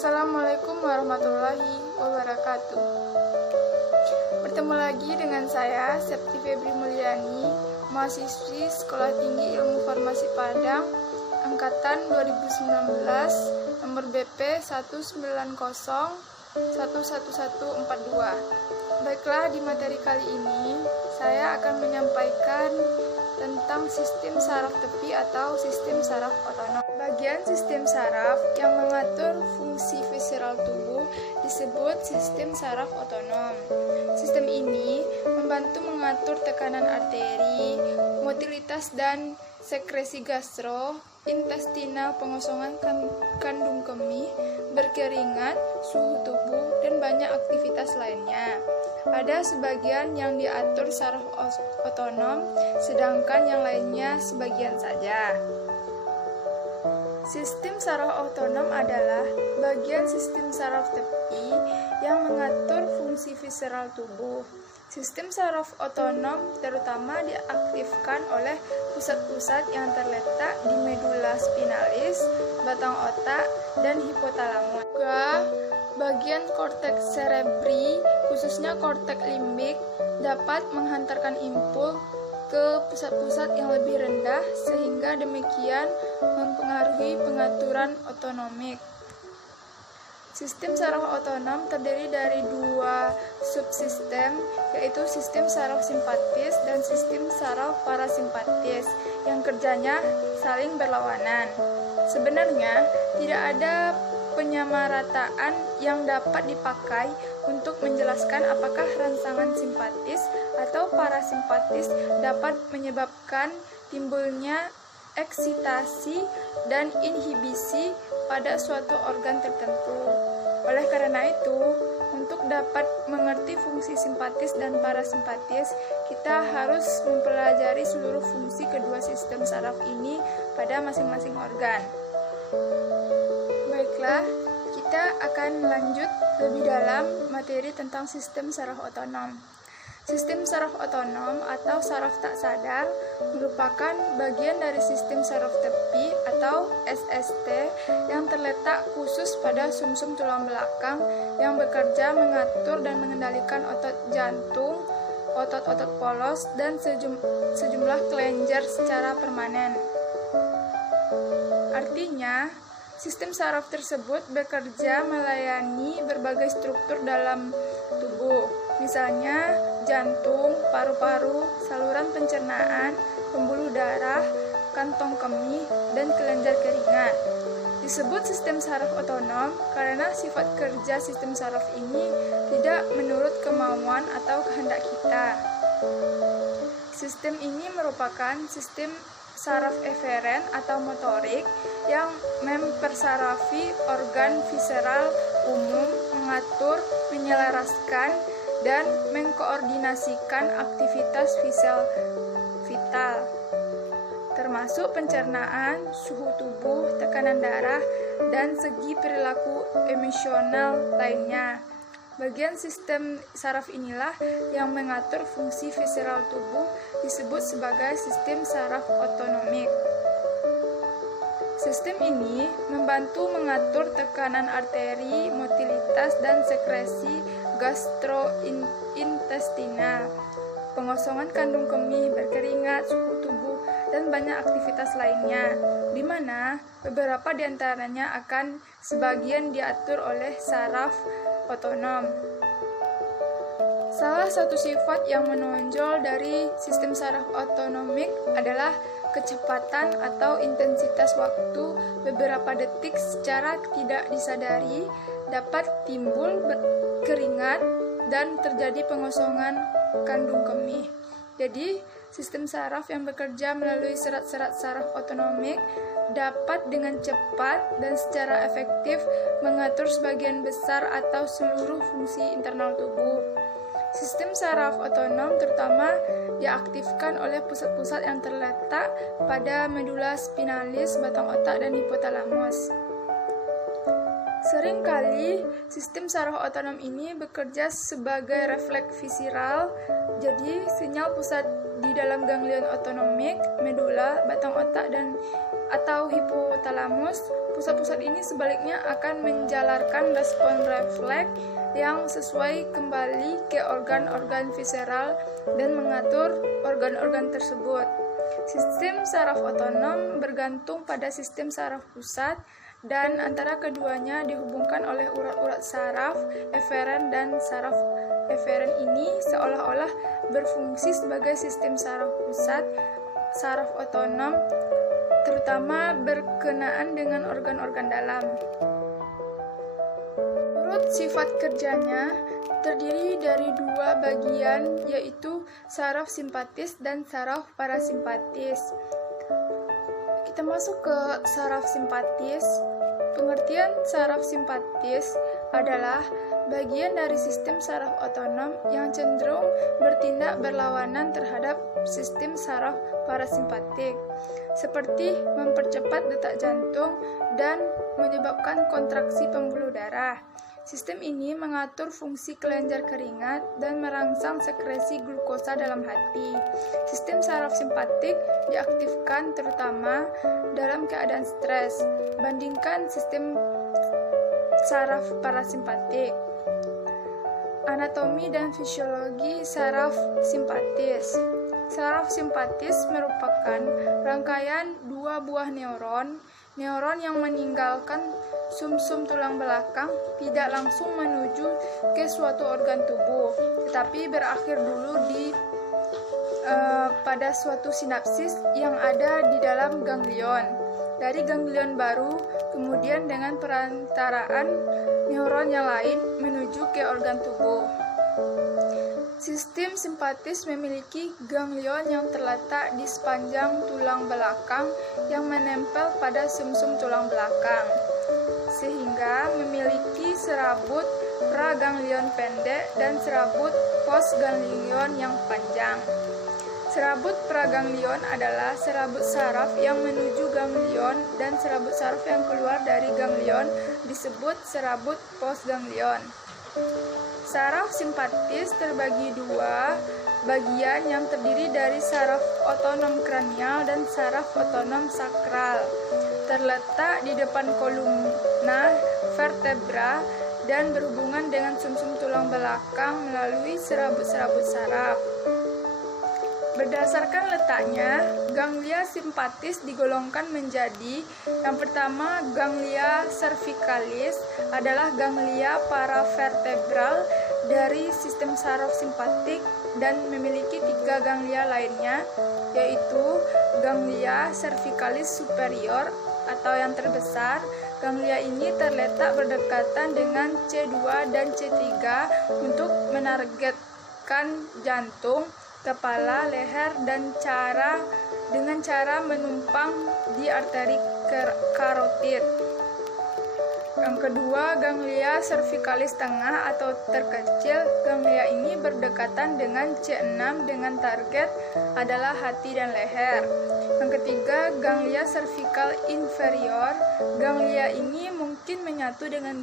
Assalamualaikum warahmatullahi wabarakatuh. Bertemu lagi dengan saya, Septi Febri Mulyani, mahasiswi Sekolah Tinggi Ilmu Farmasi Padang, Angkatan 2019, nomor BP 190-11142. Baiklah, di materi kali ini, saya akan menyampaikan tentang sistem saraf tepi atau sistem saraf otonom. Bagian sistem saraf yang mengatur fungsi visceral tubuh disebut sistem saraf otonom. Sistem ini membantu mengatur tekanan arteri, motilitas dan sekresi gastrointestinal, pengosongan kandung kemih, berkeringat, suhu tubuh, dan banyak aktivitas lainnya. Ada sebagian yang diatur saraf otonom, sedangkan yang lainnya sebagian saja. Sistem saraf otonom adalah bagian sistem saraf tepi yang mengatur fungsi visceral tubuh. Sistem saraf otonom terutama diaktifkan oleh pusat-pusat yang terletak di medula spinalis, batang otak, dan hipotalamus. Juga bagian korteks cerebri, khususnya korteks limbik, dapat menghantarkan impul ke pusat-pusat yang lebih rendah sehingga demikian mempengaruhi pengaturan otonomik. Sistem saraf otonom terdiri dari dua subsistem, yaitu sistem saraf simpatis dan sistem saraf parasimpatis yang kerjanya saling berlawanan. Sebenarnya tidak ada penyamarataan yang dapat dipakai untuk menjelaskan apakah rangsangan simpatis atau parasimpatis dapat menyebabkan timbulnya eksitasi dan inhibisi pada suatu organ tertentu. Oleh karena itu, untuk dapat mengerti fungsi simpatis dan parasimpatis, kita harus mempelajari seluruh fungsi kedua sistem saraf ini pada masing-masing organ. Baiklah, kita akan lanjut lebih dalam materi tentang sistem saraf otonom. Sistem saraf otonom atau saraf tak sadar merupakan bagian dari sistem saraf tepi atau SST yang terletak khusus pada sumsum tulang belakang yang bekerja mengatur dan mengendalikan otot jantung, otot-otot polos, dan sejumlah kelenjar secara permanen. Artinya, sistem saraf tersebut bekerja melayani berbagai struktur dalam tubuh, misalnya jantung, paru-paru, saluran pencernaan, pembuluh darah, kantong kemih, dan kelenjar keringat. Disebut sistem saraf otonom karena sifat kerja sistem saraf ini tidak menurut kemauan atau kehendak kita. Sistem ini merupakan sistem saraf eferen atau motorik yang mempersarafi organ visceral umum, mengatur, menyelaraskan, dan mengkoordinasikan aktivitas vital, termasuk pencernaan, suhu tubuh, tekanan darah, dan segi perilaku emosional lainnya. Bagian sistem saraf inilah yang mengatur fungsi visceral tubuh disebut sebagai sistem saraf otonomik. Sistem ini membantu mengatur tekanan arteri, motilitas, dan sekresi gastrointestinal, pengosongan kandung kemih, berkeringat, suhu tubuh, dan banyak aktivitas lainnya, di mana beberapa di antaranya akan sebagian diatur oleh saraf otonom. Salah satu sifat yang menonjol dari sistem saraf otonomik adalah kecepatan atau intensitas waktu beberapa detik secara tidak disadari dapat timbul keringat dan terjadi pengosongan kandung kemih. Jadi, sistem saraf yang bekerja melalui serat-serat saraf otonomik dapat dengan cepat dan secara efektif mengatur sebagian besar atau seluruh fungsi internal tubuh. Sistem saraf otonom terutama diaktifkan oleh pusat-pusat yang terletak pada medula spinalis, batang otak, dan hipotalamus. Seringkali sistem saraf otonom ini bekerja sebagai refleks visceral, jadi sinyal pusat di dalam ganglion otonomik, medula, batang otak, dan atau hipotalamus. Pusat-pusat ini sebaliknya akan menjalarkan respon refleks yang sesuai kembali ke organ-organ visceral dan mengatur organ-organ tersebut. Sistem saraf otonom bergantung pada sistem saraf pusat, dan antara keduanya dihubungkan oleh urat-urat saraf eferen, dan saraf eferen ini seolah-olah berfungsi sebagai sistem saraf pusat saraf otonom, terutama berkenaan dengan organ-organ dalam. Menurut sifat kerjanya, terdiri dari dua bagian, yaitu saraf simpatis dan saraf parasimpatis. Kita masuk ke saraf simpatis. Pengertian saraf simpatis adalah bagian dari sistem saraf otonom yang cenderung bertindak berlawanan terhadap sistem saraf parasimpatik, seperti mempercepat detak jantung dan menyebabkan kontraksi pembuluh darah. Sistem ini mengatur fungsi kelenjar keringat dan merangsang sekresi glukosa dalam hati. Sistem saraf simpatik diaktifkan terutama dalam keadaan stres, bandingkan sistem saraf parasimpatik. Anatomi dan fisiologi saraf simpatis. Saraf simpatis merupakan rangkaian dua buah neuron yang meninggalkan sumsum tulang belakang tidak langsung menuju ke suatu organ tubuh, tetapi berakhir dulu pada suatu sinapsis yang ada di dalam ganglion. Dari ganglion baru, kemudian dengan perantaraan neuron yang lain menuju ke organ tubuh. Sistem simpatis memiliki ganglion yang terletak di sepanjang tulang belakang yang menempel pada sumsum tulang belakang, sehingga memiliki serabut praganglion pendek dan serabut postganglion yang panjang. Serabut praganglion adalah serabut saraf yang menuju ganglion, dan serabut saraf yang keluar dari ganglion disebut serabut postganglion. Saraf simpatis terbagi dua bagian yang terdiri dari saraf otonom kranial dan saraf otonom sakral. Terletak di depan kolumna vertebra dan berhubungan dengan sumsum tulang belakang melalui serabut-serabut saraf. Berdasarkan letaknya, ganglia simpatis digolongkan menjadi: yang pertama, ganglia cervicalis adalah ganglia paravertebral dari sistem saraf simpatik dan memiliki tiga ganglia lainnya, yaitu ganglia cervicalis superior atau yang terbesar. Ganglia ini terletak berdekatan dengan C2 dan C3 untuk menargetkan jantung, kepala, leher, dan dengan cara menumpang di arteri karotid. Yang kedua, ganglia cervicalis tengah atau terkecil. Ganglia ini berdekatan dengan C6 dengan target adalah hati dan leher. Yang ketiga, ganglia cervical inferior. Ganglia ini mungkin menyatu dengan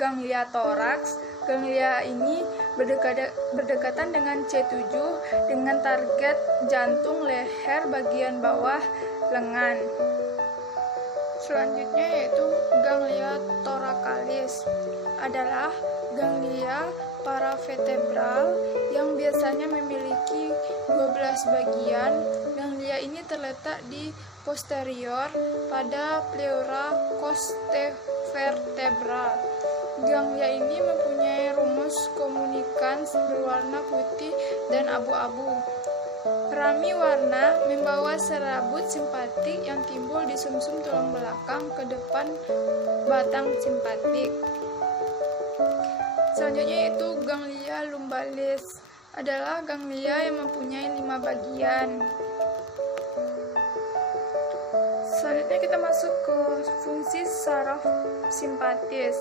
ganglia toraks. Ganglia ini berdekatan dengan C7 dengan target jantung, leher, bagian bawah, lengan. Selanjutnya yaitu ganglia thoracalis adalah ganglia paravertebral yang biasanya memiliki 12 bagian. Ganglia ini terletak di posterior pada pleura costovertebral. Ganglia ini mempunyai rumus komunikans berwarna putih dan abu-abu. Rami warna membawa serabut simpatik yang timbul di sumsum tulang belakang ke depan batang simpatik. Selanjutnya yaitu ganglia lumbalis adalah ganglia yang mempunyai 5 bagian. Selanjutnya kita masuk ke fungsi saraf simpatis.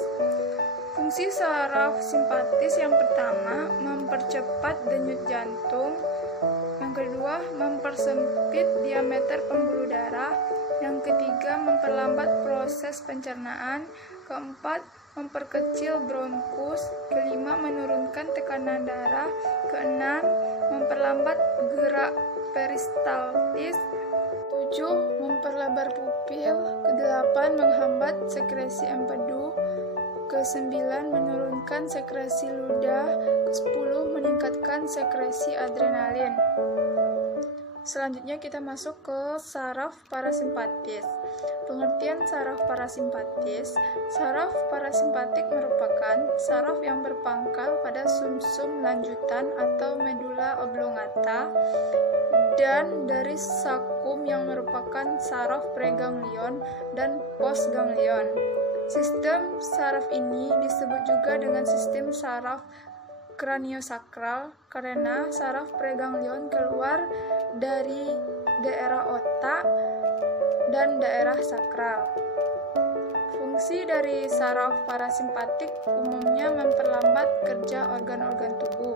Fungsi saraf simpatis yang pertama mempercepat denyut jantung. Yang kedua, mempersempit diameter pembuluh darah. Yang ketiga, memperlambat proses pencernaan. Keempat, memperkecil bronkus. Kelima, menurunkan tekanan darah. Keenam, memperlambat gerak peristaltis. 7. Memperlebar pupil. Ke-8. Menghambat sekresi empedu. Ke-9. Menurunkan sekresi ludah. Ke-10. Meningkatkan sekresi adrenalin. Selanjutnya kita masuk ke saraf parasimpatis. Pengertian saraf parasimpatis. Saraf parasimpatik merupakan saraf yang berpangkal pada sumsum lanjutan atau medula oblongata dan dari sakum yang merupakan saraf preganglion dan postganglion. Sistem saraf ini disebut juga dengan sistem saraf kraniosakral karena saraf preganglion keluar dari daerah otak dan daerah sakral. Fungsi dari saraf parasimpatik umumnya memperlambat kerja organ-organ tubuh.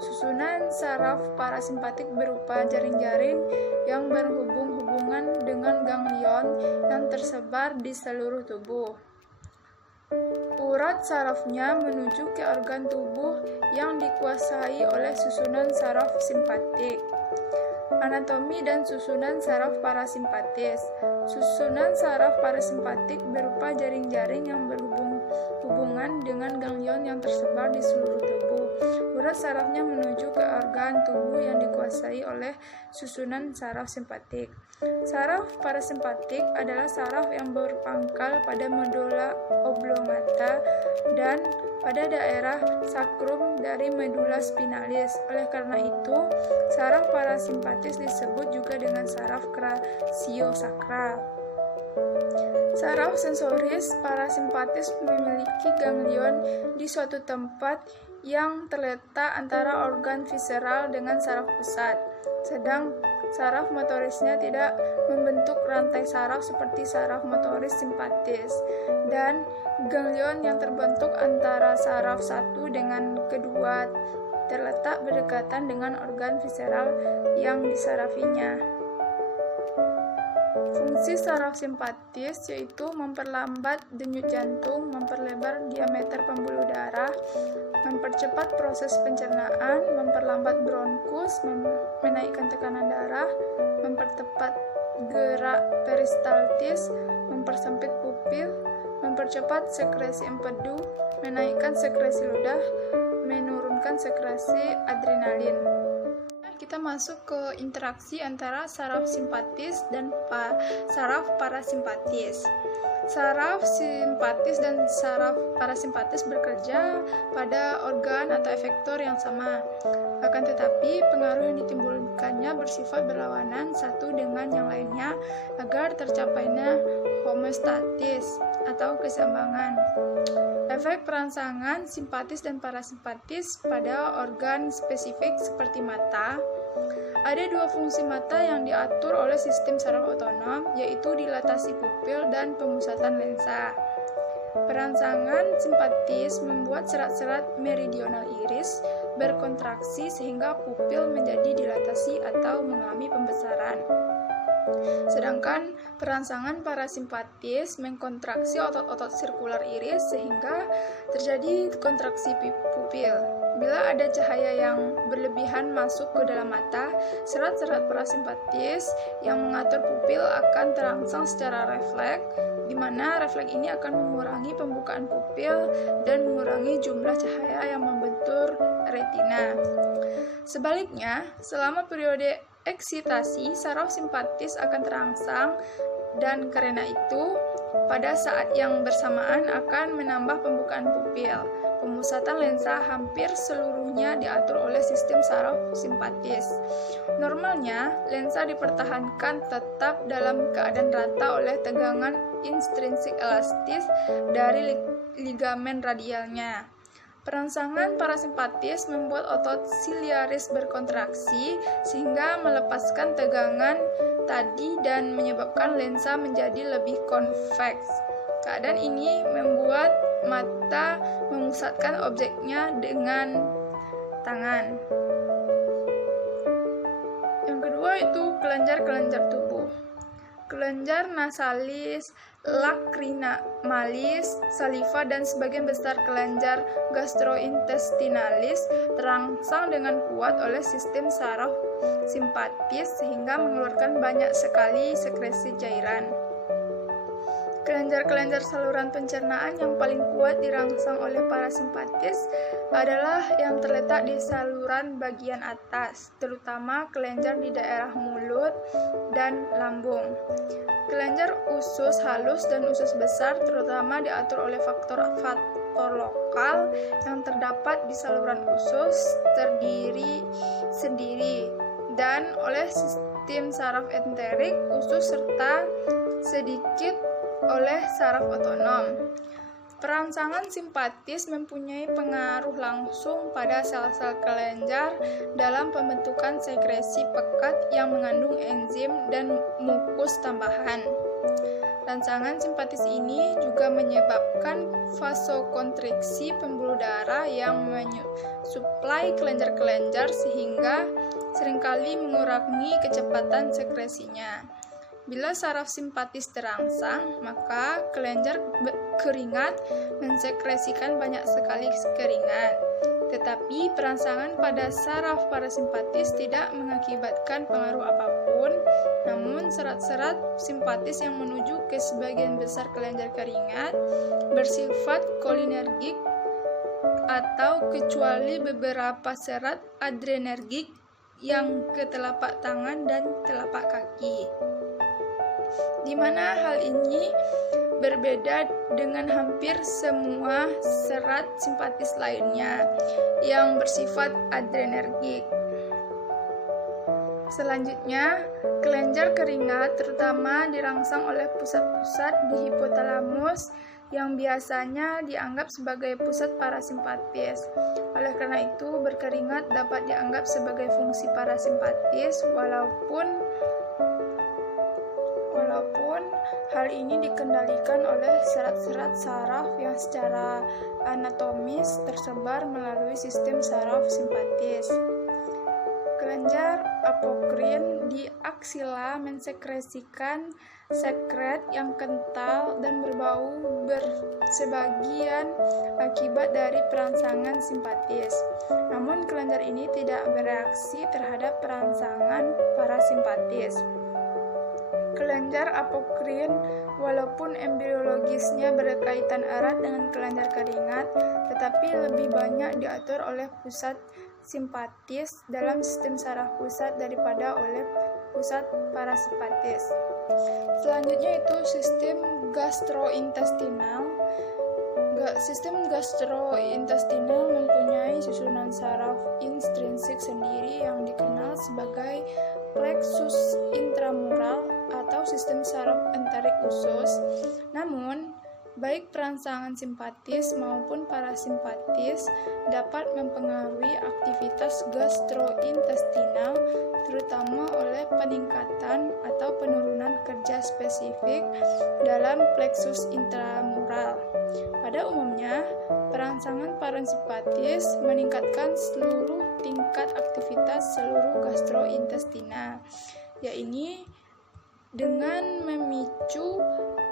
Susunan saraf parasimpatik berupa jaring-jaring yang berhubung-hubungan dengan ganglion yang tersebar di seluruh tubuh. Urat sarafnya menuju ke organ tubuh yang dikuasai oleh susunan saraf simpatik. Anatomi dan susunan saraf parasimpatis. Susunan saraf parasimpatik berupa jaring-jaring yang berhubungan dengan ganglion yang tersebar di seluruh tubuh. Urat sarafnya menuju ke organ tubuh yang dikuasai oleh susunan saraf simpatik. Saraf parasimpatik adalah saraf yang berpangkal pada medula oblongata dan pada daerah sakrum dari medula spinalis. Oleh karena itu, saraf parasimpatis disebut juga dengan saraf kraniosakral. Saraf sensoris parasimpatis memiliki ganglion di suatu tempat yang terletak antara organ visceral dengan saraf pusat. Sedang saraf motorisnya tidak membentuk rantai saraf seperti saraf motoris simpatis, dan ganglion yang terbentuk antara saraf satu dengan kedua terletak berdekatan dengan organ visceral yang disarafinya. Fungsi saraf simpatis yaitu memperlambat denyut jantung, memperlebar diameter pembuluh darah, mempercepat proses pencernaan, memperlambat bronkus, menaikkan tekanan darah, mempercepat gerak peristaltis, mempersempit pupil, mempercepat sekresi empedu, menaikkan sekresi ludah, menurunkan sekresi adrenalin. Kita masuk ke interaksi antara saraf simpatis dan saraf parasimpatis. Saraf simpatis dan saraf parasimpatis bekerja pada organ atau efektor yang sama. Akan tetapi, pengaruh yang ditimbulkannya bersifat berlawanan satu dengan yang lainnya agar tercapainya homeostatis atau keseimbangan. Efek perangsangan simpatis dan parasimpatis pada organ spesifik seperti mata. Ada dua fungsi mata yang diatur oleh sistem saraf otonom, yaitu dilatasi pupil dan pemusatan lensa. Perangsangan simpatis membuat serat-serat meridional iris berkontraksi sehingga pupil menjadi dilatasi atau mengalami pembesaran. Sedangkan perangsangan parasimpatis mengkontraksi otot-otot sirkular iris sehingga terjadi kontraksi pupil. Bila ada cahaya yang berlebihan masuk ke dalam mata, serat-serat parasimpatis yang mengatur pupil akan terangsang secara refleks, di mana refleks ini akan mengurangi pembukaan pupil dan mengurangi jumlah cahaya yang membentur retina. Sebaliknya, selama periode eksitasi, saraf simpatis akan terangsang dan karena itu, pada saat yang bersamaan akan menambah pembukaan pupil. Pemusatan lensa hampir seluruhnya diatur oleh sistem saraf simpatis. Normalnya, lensa dipertahankan tetap dalam keadaan rata oleh tegangan intrinsik elastis dari ligamen radialnya. Perangsangan parasimpatis membuat otot siliaris berkontraksi sehingga melepaskan tegangan tadi dan menyebabkan lensa menjadi lebih konveks. Keadaan ini membuat mata memusatkan objeknya dengan tangan. Yang kedua itu kelenjar-kelenjar tubuh. Kelenjar nasalis, lakrina malis, saliva, dan sebagian besar kelenjar gastrointestinalis terangsang dengan kuat oleh sistem saraf simpatis sehingga mengeluarkan banyak sekali sekresi cairan. Kelenjar-kelenjar saluran pencernaan yang paling kuat dirangsang oleh parasimpatis adalah yang terletak di saluran bagian atas, terutama kelenjar di daerah mulut dan lambung. Kelenjar usus halus dan usus besar terutama diatur oleh faktor lokal yang terdapat di saluran usus terdiri sendiri dan oleh sistem saraf enterik usus serta sedikit oleh saraf otonom. Perangsangan simpatis mempunyai pengaruh langsung pada sel-sel kelenjar dalam pembentukan sekresi pekat yang mengandung enzim dan mukus tambahan. Rangsangan simpatis ini juga menyebabkan vasokonstriksi pembuluh darah yang mensuplai kelenjar-kelenjar sehingga seringkali mengurangi kecepatan sekresinya. Bila saraf simpatis terangsang, maka kelenjar keringat mensekresikan banyak sekali keringat. Tetapi perangsangan pada saraf parasimpatis tidak mengakibatkan pengaruh apapun, namun serat-serat simpatis yang menuju ke sebagian besar kelenjar keringat bersifat kolinergik atau kecuali beberapa serat adrenergik yang ke telapak tangan dan telapak kaki. Di mana hal ini berbeda dengan hampir semua serat simpatis lainnya yang bersifat adrenergik. Selanjutnya, kelenjar keringat terutama dirangsang oleh pusat-pusat di hipotalamus yang biasanya dianggap sebagai pusat parasimpatis. Oleh karena itu, berkeringat dapat dianggap sebagai fungsi parasimpatis walaupun hal ini dikendalikan oleh serat-serat saraf yang secara anatomis tersebar melalui sistem saraf simpatis. Kelenjar apokrin di aksila mensekresikan sekret yang kental dan berbau bersebagian akibat dari perangsangan simpatis. Namun kelenjar ini tidak bereaksi terhadap perangsangan parasimpatis. Kelenjar apokrin walaupun embriologisnya berkaitan erat dengan kelenjar keringat, tetapi lebih banyak diatur oleh pusat simpatis dalam sistem saraf pusat daripada oleh pusat parasimpatis. Selanjutnya itu sistem gastrointestinal. Sistem gastrointestinal mempunyai susunan saraf intrinsik sendiri yang dikenal sebagai plexus intramural atau sistem saraf enterik usus. Namun, baik perangsangan simpatis maupun parasimpatis dapat mempengaruhi aktivitas gastrointestinal, terutama oleh peningkatan atau penurunan kerja spesifik dalam plexus intramural. Pada umumnya, perangsangan parasimpatis meningkatkan seluruh tingkat aktivitas seluruh gastrointestina, yaitu dengan memicu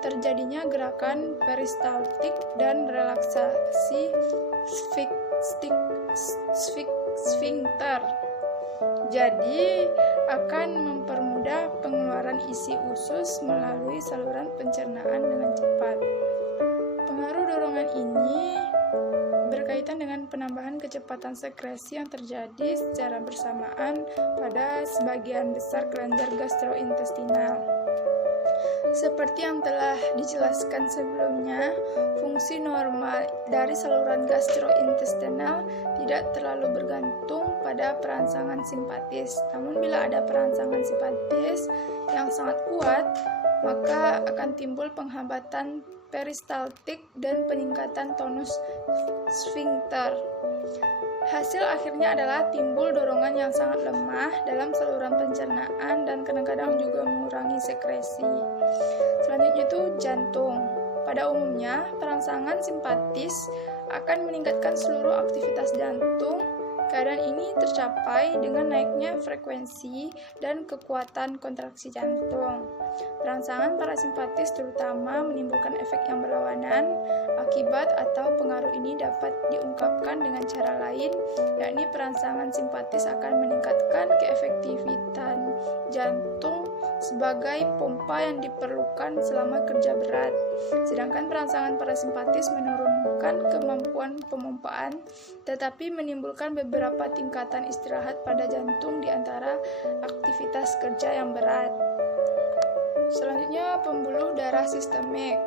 terjadinya gerakan peristaltik dan relaksasi sfinkter. Jadi, akan mempermudah pengeluaran isi usus melalui saluran pencernaan dengan cepat. Pengaruh dorongan ini berkaitan dengan penambahan kecepatan sekresi yang terjadi secara bersamaan pada sebagian besar kelenjar gastrointestinal. Seperti yang telah dijelaskan sebelumnya, fungsi normal dari saluran gastrointestinal tidak terlalu bergantung pada perangsangan simpatis. Namun bila ada perangsangan simpatis yang sangat kuat, maka akan timbul penghambatan peristaltik dan peningkatan tonus sfinkter. Hasil akhirnya adalah timbul dorongan yang sangat lemah dalam saluran pencernaan dan kadang-kadang juga mengurangi sekresi. Selanjutnya itu jantung. Pada umumnya, perangsangan simpatis akan meningkatkan seluruh aktivitas jantung Keadaan ini tercapai dengan naiknya frekuensi dan kekuatan kontraksi jantung. Perangsangan parasimpatis terutama menimbulkan efek yang berlawanan. Akibat atau pengaruh ini dapat diungkapkan dengan cara lain, yakni perangsangan simpatis akan meningkatkan keefektifan jantung sebagai pompa yang diperlukan selama kerja berat. Sedangkan perangsangan parasimpatis menurunkan kemampuan pemompaan, tetapi menimbulkan beberapa tingkatan istirahat pada jantung di antara aktivitas kerja yang berat. Selanjutnya, pembuluh darah sistemik.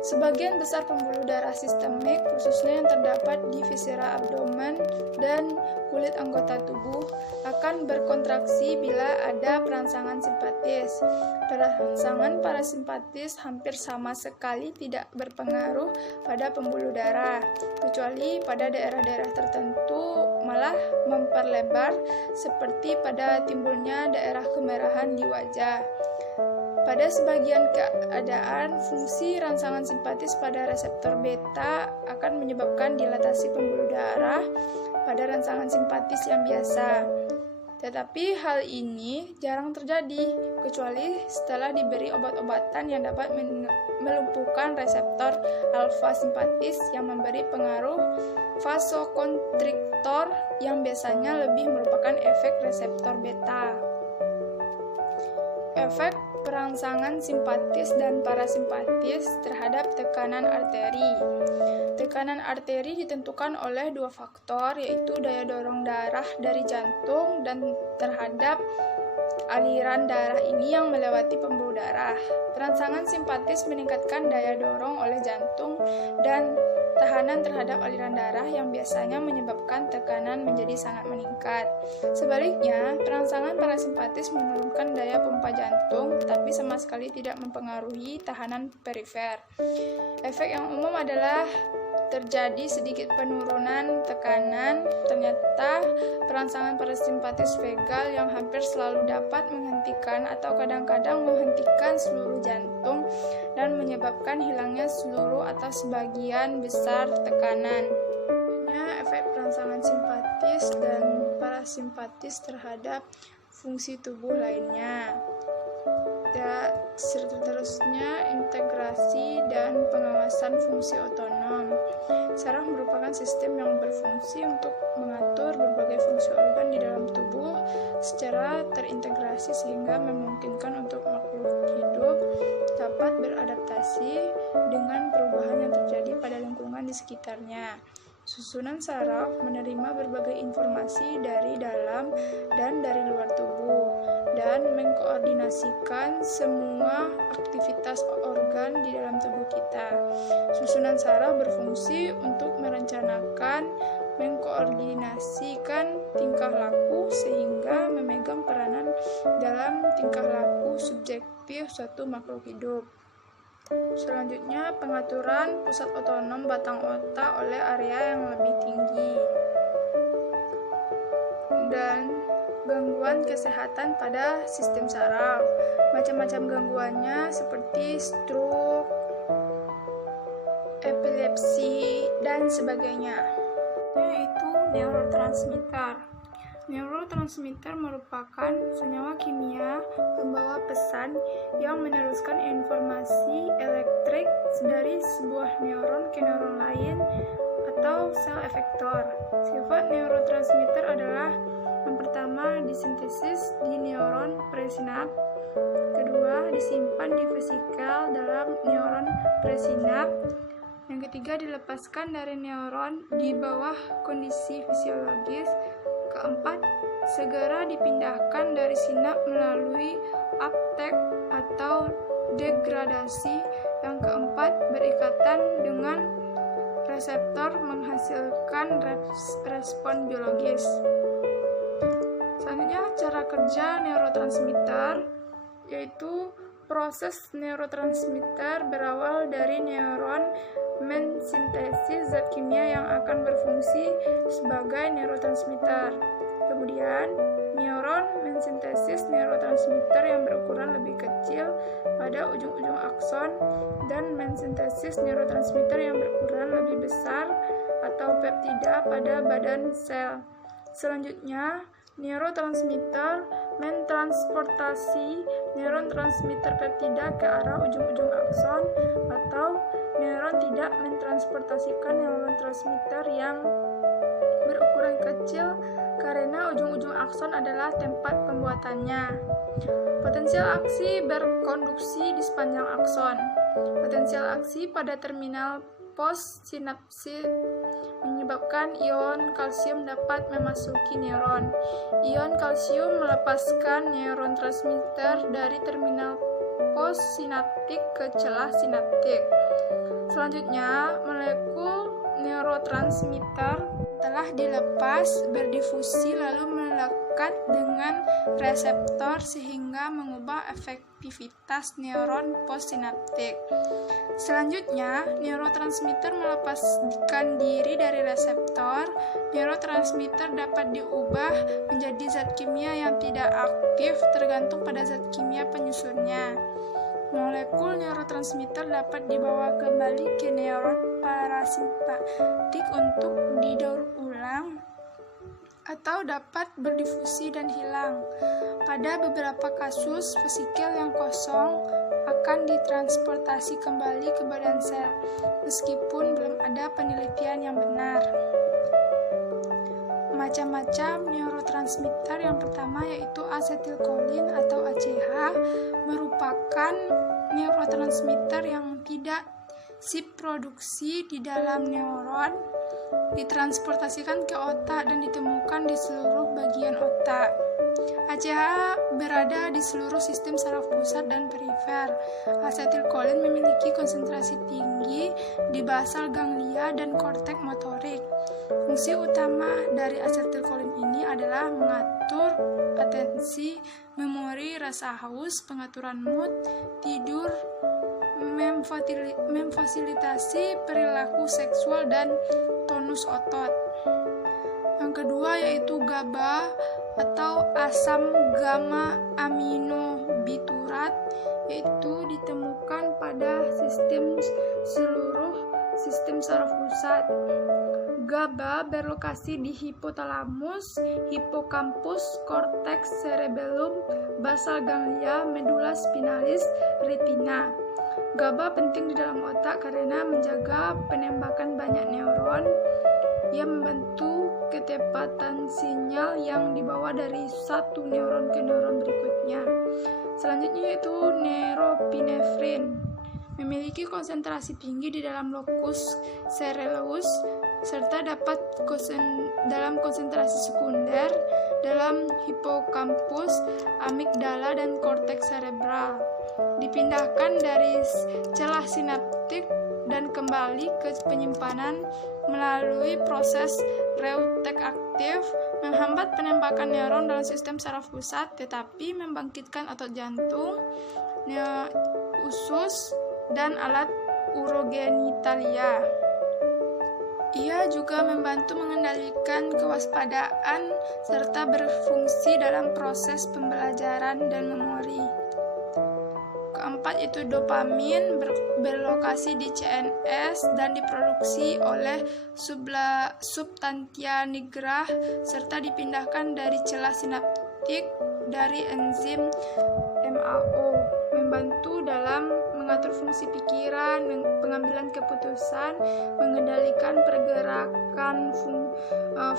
Sebagian besar pembuluh darah sistemik, khususnya yang terdapat di viscera abdomen dan kulit anggota tubuh, akan berkontraksi bila ada perangsangan simpatis. Perangsangan parasimpatis hampir sama sekali tidak berpengaruh pada pembuluh darah, kecuali pada daerah-daerah tertentu malah memperlebar, seperti pada timbulnya daerah kemerahan di wajah. Pada sebagian keadaan, fungsi rangsangan simpatis pada reseptor beta akan menyebabkan dilatasi pembuluh darah pada rangsangan simpatis yang biasa. Tetapi hal ini jarang terjadi, kecuali setelah diberi obat-obatan yang dapat melumpuhkan reseptor alfa simpatis yang memberi pengaruh vasokonstriktor yang biasanya lebih merupakan efek reseptor beta. Efek perangsangan simpatis dan parasimpatis terhadap tekanan arteri. Tekanan arteri ditentukan oleh dua faktor, yaitu daya dorong darah dari jantung dan terhadap aliran darah ini yang melewati pembuluh darah. Perangsangan simpatis meningkatkan daya dorong oleh jantung dan tahanan terhadap aliran darah yang biasanya menyebabkan tekanan menjadi sangat meningkat. Sebaliknya, perangsangan parasimpatis menurunkan daya pompa jantung, tetapi sama sekali tidak mempengaruhi tahanan perifer. Efek yang umum adalah terjadi sedikit penurunan tekanan. Ternyata perangsangan parasimpatis vagal yang hampir selalu dapat menghentikan atau kadang-kadang menghentikan seluruh jantung dan menyebabkan hilangnya seluruh atau sebagian besar tekanan. Efek perangsangan simpatis dan parasimpatis terhadap fungsi tubuh lainnya. Dan seterusnya, integrasi dan pengawasan fungsi otonom. Saraf merupakan sistem yang berfungsi untuk mengatur berbagai fungsi organ di dalam tubuh secara terintegrasi sehingga memungkinkan untuk makhluk hidup dapat beradaptasi dengan perubahan yang terjadi pada lingkungan di sekitarnya. Susunan saraf menerima berbagai informasi dari dalam dan dari luar tubuh dan mengkoordinasikan semua aktivitas organ di dalam tubuh kita. Susunan saraf berfungsi untuk merencanakan, mengkoordinasikan tingkah laku sehingga memegang peranan dalam tingkah laku subjektif suatu makhluk hidup. Selanjutnya, pengaturan pusat otonom batang otak oleh area yang lebih tinggi dan gangguan kesehatan pada sistem saraf. Macam-macam gangguannya seperti stroke, epilepsi, dan sebagainya, yaitu neurotransmitter. Neurotransmitter merupakan senyawa kimia pembawa pesan yang meneruskan informasi elektrik dari sebuah neuron ke neuron lain atau sel efektor. Sifat neurotransmitter adalah yang pertama disintesis di neuron presinap, kedua disimpan di vesikel dalam neuron presinap, yang ketiga dilepaskan dari neuron di bawah kondisi fisiologis, keempat segera dipindahkan dari sinap melalui uptake atau degradasi, yang keempat berikatan dengan reseptor menghasilkan respon biologis. Selanjutnya, cara kerja neurotransmitter, yaitu proses neurotransmitter berawal dari neuron mensintesis zat kimia yang akan berfungsi sebagai neurotransmitter. Kemudian, neuron mensintesis neurotransmitter yang berukuran lebih kecil pada ujung-ujung akson dan mensintesis neurotransmitter yang berukuran lebih besar atau peptida pada badan sel. Selanjutnya, neurotransmitter mentransportasi neurotransmitter peptida ke arah ujung-ujung akson, atau neuron tidak mentransportasikan neurotransmitter yang berukuran kecil karena ujung-ujung akson adalah tempat pembuatannya. Potensial aksi berkonduksi di sepanjang akson. Potensial aksi pada terminal postsinapsis menyebabkan ion kalsium dapat memasuki neuron. Ion kalsium melepaskan neuron transmitter dari terminal postsinaptik ke celah sinaptik. Selanjutnya, molekul neurotransmitter telah dilepas berdifusi lalu melekat dengan reseptor sehingga mengubah efektivitas neuron postsinaptik. Selanjutnya, neurotransmitter melepaskan diri dari reseptor. Neurotransmitter dapat diubah menjadi zat kimia yang tidak aktif tergantung pada zat kimia penyusunnya. Molekul neurotransmitter dapat dibawa kembali ke neuron parasimpatik untuk didaur ulang atau dapat berdifusi dan hilang. Pada beberapa kasus, vesikel yang kosong akan ditransportasi kembali ke badan sel, meskipun belum ada penelitian yang benar. Macam-macam neurotransmitter. Yang pertama yaitu asetilkolin atau ACH, merupakan neurotransmitter yang tidak sip produksi di dalam neuron, ditransportasikan ke otak dan ditemukan di seluruh bagian otak. ACH berada di seluruh sistem saraf pusat dan perifer. Asetilkolin memiliki konsentrasi tinggi di basal ganglia dan korteks motorik. Fungsi utama dari asetilkolin ini adalah mengatur atensi, memori, rasa haus, pengaturan mood, tidur, memfasilitasi perilaku seksual dan tonus otot. Yang kedua yaitu GABA atau asam gamma aminobiturat, yaitu ditemukan pada seluruh sistem saraf pusat. GABA berlokasi di hipotalamus, hipokampus, korteks cerebellum, basal ganglia, medula spinalis, retina. GABA penting di dalam otak karena menjaga penembakan banyak neuron yang membantu ketepatan sinyal yang dibawa dari satu neuron ke neuron berikutnya. Selanjutnya yaitu neuropinefrin, memiliki konsentrasi tinggi di dalam locus coeruleus serta dapat dalam konsentrasi sekunder dalam hipokampus, amigdala, dan korteks cerebral. Dipindahkan dari celah sinaptik dan kembali ke penyimpanan melalui proses Reuteck aktif, menghambat penembakan neuron dalam sistem saraf pusat, tetapi membangkitkan otot jantung, usus, dan alat urogenitalia. Ia juga membantu mengendalikan kewaspadaan serta berfungsi dalam proses pembelajaran dan memori. Keempat itu dopamin, berlokasi di CNS dan diproduksi oleh substantia nigra serta dipindahkan dari celah sinaptik dari enzim MAO, membantu dalam mengatur fungsi pikiran, pengambilan keputusan, mengendalikan pergerakan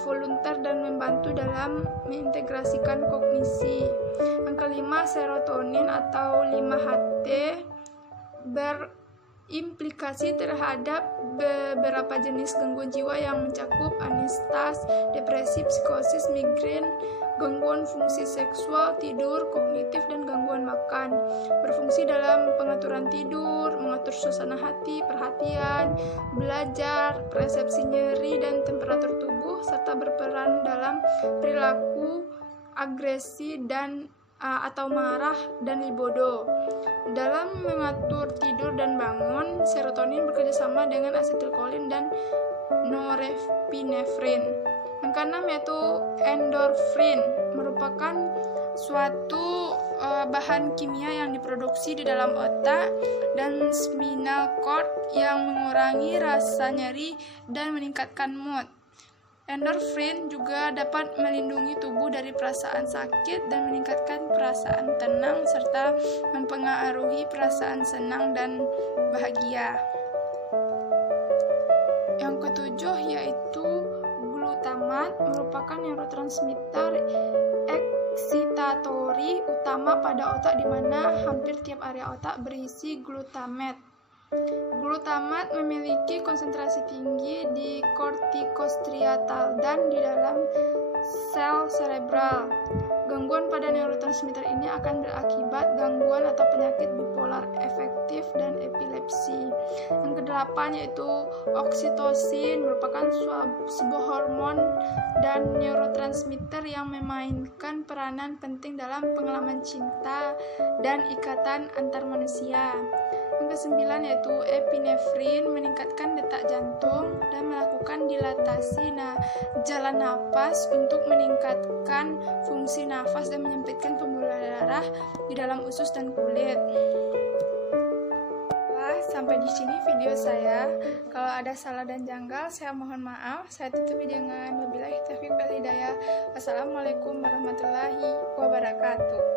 volunter, dan membantu dalam mengintegrasikan kognisi. Yang kelima, serotonin atau 5-HT berimplikasi terhadap beberapa jenis gangguan jiwa yang mencakup anistas, depresi, psikosis, migrain, gangguan fungsi seksual, tidur, kognitif, dan gangguan makan. Berfungsi dalam pengaturan tidur, mengatur suasana hati, perhatian, belajar, persepsi nyeri dan temperatur tubuh, serta berperan dalam perilaku agresi dan atau marah dan libido. Dalam mengatur tidur dan bangun, serotonin bekerjasama dengan asetilkolin dan norepinefrin. Yang keenam yaitu endorfin, merupakan suatu bahan kimia yang diproduksi di dalam otak dan spinal cord yang mengurangi rasa nyeri dan meningkatkan mood. Endorfin juga dapat melindungi tubuh dari perasaan sakit dan meningkatkan perasaan tenang serta mempengaruhi perasaan senang dan bahagia. Yang ketujuh yaitu glutamat, merupakan neurotransmitter eksitatori utama pada otak di mana hampir tiap area otak berisi glutamat. Glutamat memiliki konsentrasi tinggi di kortikostriatal dan di dalam sel cerebral. Gangguan pada neurotransmitter ini akan berakibat gangguan atau penyakit bipolar efektif dan epilepsi. Yang kedelapan yaitu oksitosin, merupakan sebuah hormon dan neurotransmitter yang memainkan peranan penting dalam pengalaman cinta dan ikatan antar manusia. Yang kesembilan yaitu epinefrin, meningkatkan detak jantung dan melakukan dilatasi jalan nafas untuk meningkatkan fungsi nafas dan menyempitkan pembuluh darah di dalam usus dan kulit. Sampai di sini video saya. Kalau ada salah dan janggal, saya mohon maaf. Saya tutupi dengan wabillahi taufiq wal hidayah. Wassalamualaikum warahmatullahi wabarakatuh.